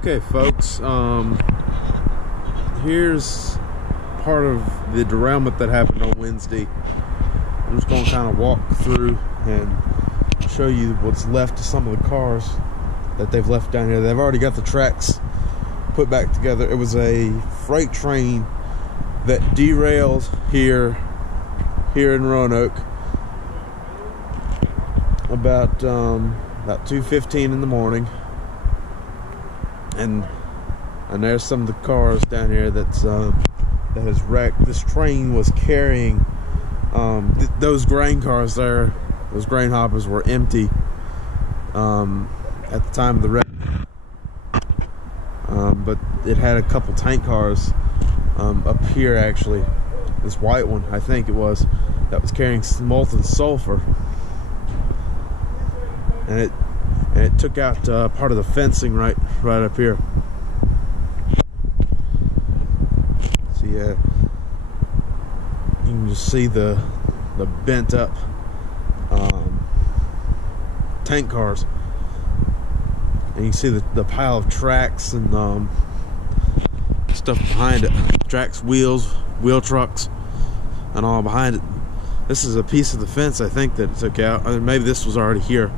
Okay, folks, here's part of the derailment that happened on Wednesday. I'm just going to kind of walk through and show you what's left of some of the cars that they've left down here. They've already got the tracks put back together. It was a freight train that derailed here in Roanoke about 2:15 in the morning. And there's some of the cars down here that has wrecked. This train was carrying those grain cars there. Those grain hoppers were empty at the time of the wreck, but it had a couple tank cars up here. Actually, this white one, I think it was, that was carrying molten sulfur, and it took out part of the fencing right up here. So yeah, you can just see the bent up tank cars, and you can see the pile of tracks and stuff behind it. Tracks, wheels, wheel trucks, and all behind it. This is a piece of the fence, I think, that it took out. I mean, maybe this was already here.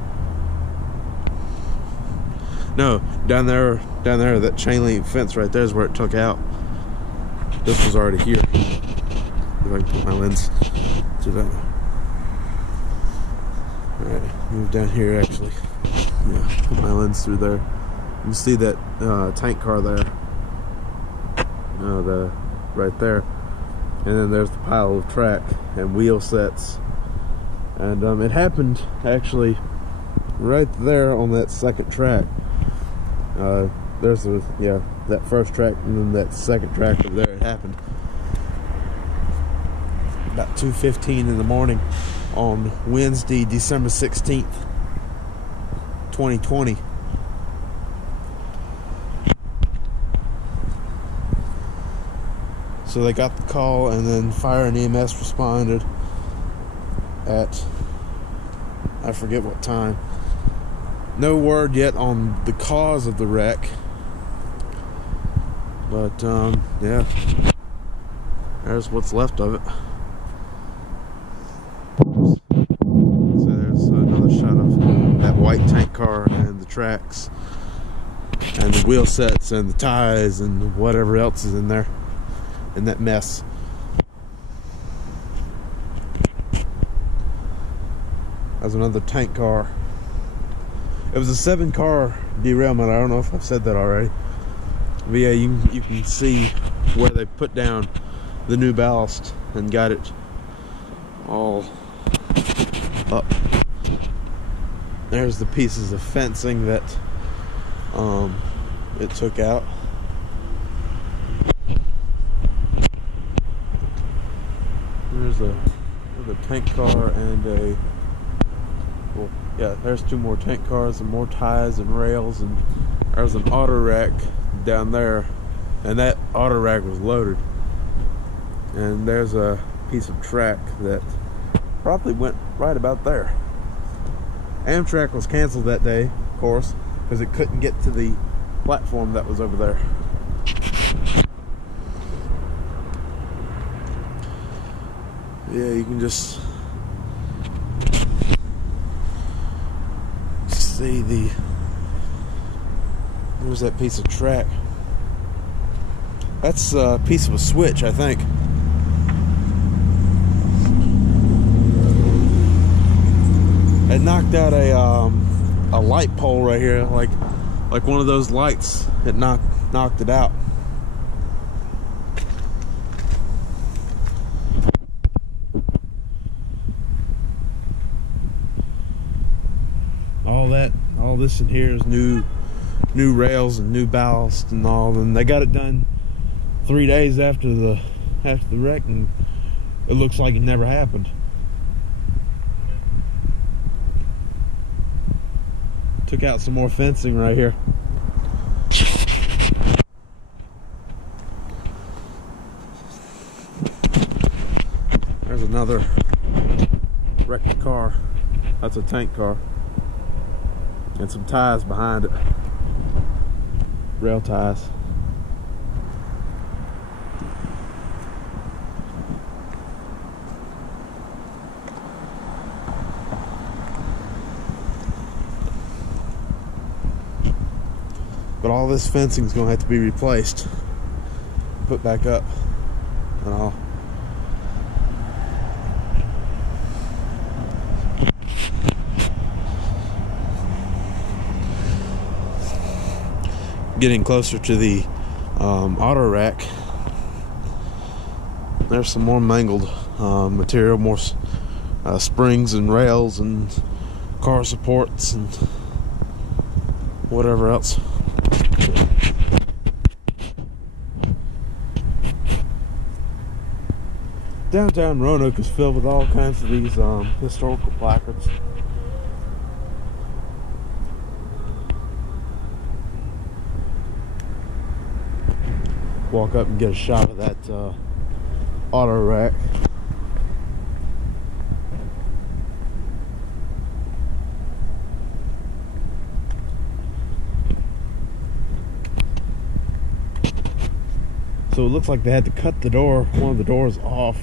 No, down there, that chain link fence right there is where it took out. This was already here. If I can put my lens to that. Alright, move down here actually. Yeah, put my lens through there. You can see that tank car there. Right there. And then there's the pile of track and wheel sets. And it happened actually right there on that second track. There's that first track, and then that second track over there. It happened about 2:15 in the morning on Wednesday, December 16th, 2020. So they got the call, and then fire and EMS responded at, I forget what time. No word yet on the cause of the wreck, but yeah, there's what's left of it. So there's another shot of that white tank car and the tracks and the wheel sets and the ties and whatever else is in there in that mess. There's another tank car. It was a 7-car derailment. I don't know if I've said that already. But yeah, you can see where they put down the new ballast and got it all up. There's the pieces of fencing that it took out. There's a tank car and a, well, yeah, there's 2 more tank cars and more ties and rails, and there's an auto rack down there, and that auto rack was loaded. And there's a piece of track that probably went right about there. Amtrak was canceled that day, of course, because it couldn't get to the platform that was over there. Yeah, you can just see there's that piece of track. That's a piece of a switch, I think. It knocked out a light pole right here, like one of those lights. It knocked it out. All this in here is new rails and new ballast and all, and they got it done 3 days after the wreck, and it looks like it never happened. Took out some more fencing right here. There's another wrecked car. That's a tank car. And some ties behind it. rail ties. But all this fencing is going to have to be replaced, put back up, and all. Getting closer to the auto rack, there's some more mangled material, more springs and rails and car supports and whatever else. Downtown Roanoke is filled with all kinds of these historical placards. Walk up and get a shot of that auto rack. So it looks like they had to cut the door, one of the doors off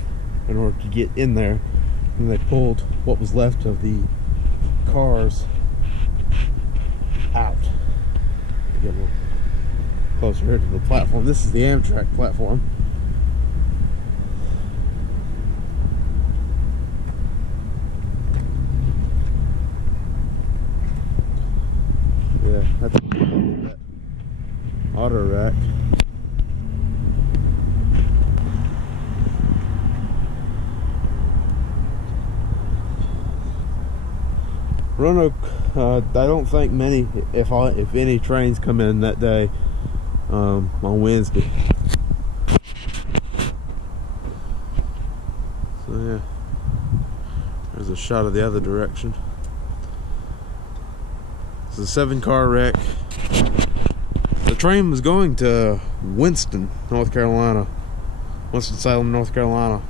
in order to get in there, and they pulled what was left of the cars out. Get a little closer here to the platform. This is the Amtrak platform. Yeah, that's that auto rack. Roanoke, I don't think many, if any, trains come in that day on Wednesday. So yeah, there's a shot of the other direction. It's a 7-car wreck. The train was going to Winston, North Carolina. Winston-Salem, North Carolina.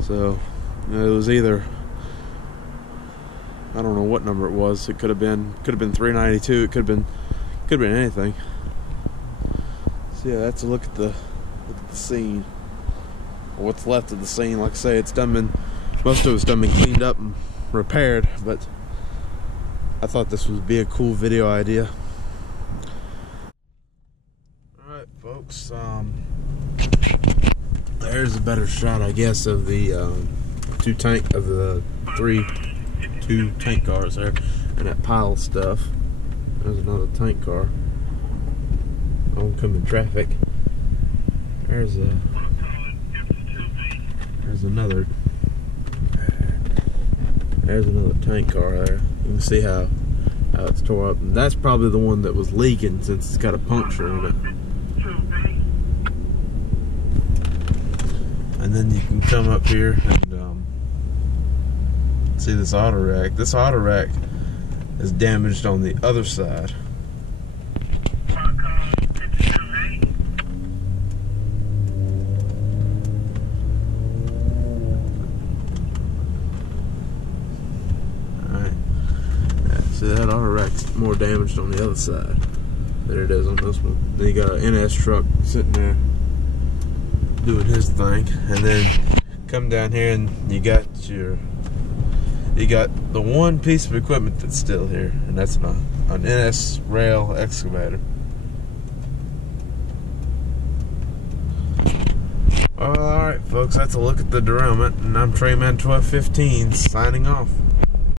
So it was either, I don't know what number it was. It could have been 392. It could have been anything. So yeah, that's a look at the scene, or what's left of the scene. Like I say, it's most of it's done been cleaned up and repaired. But I thought this would be a cool video idea. All right, folks. There's a better shot, I guess, of the two tank cars there, and that pile of stuff. There's another tank car. Oncoming traffic. There's another tank car there. You can see how it's tore up, and that's probably the one that was leaking since it's got a puncture in it. And then you can come up here and see this auto rack. This auto rack is damaged on the other side. Alright. Yeah, see that auto rack's more damaged on the other side than it is on this one. Then you got an NS truck sitting there doing his thing, and then come down here and you got the one piece of equipment that's still here, and that's an NS rail excavator. Alright folks, that's a look at the derailment, and I'm Trayman 1215 signing off.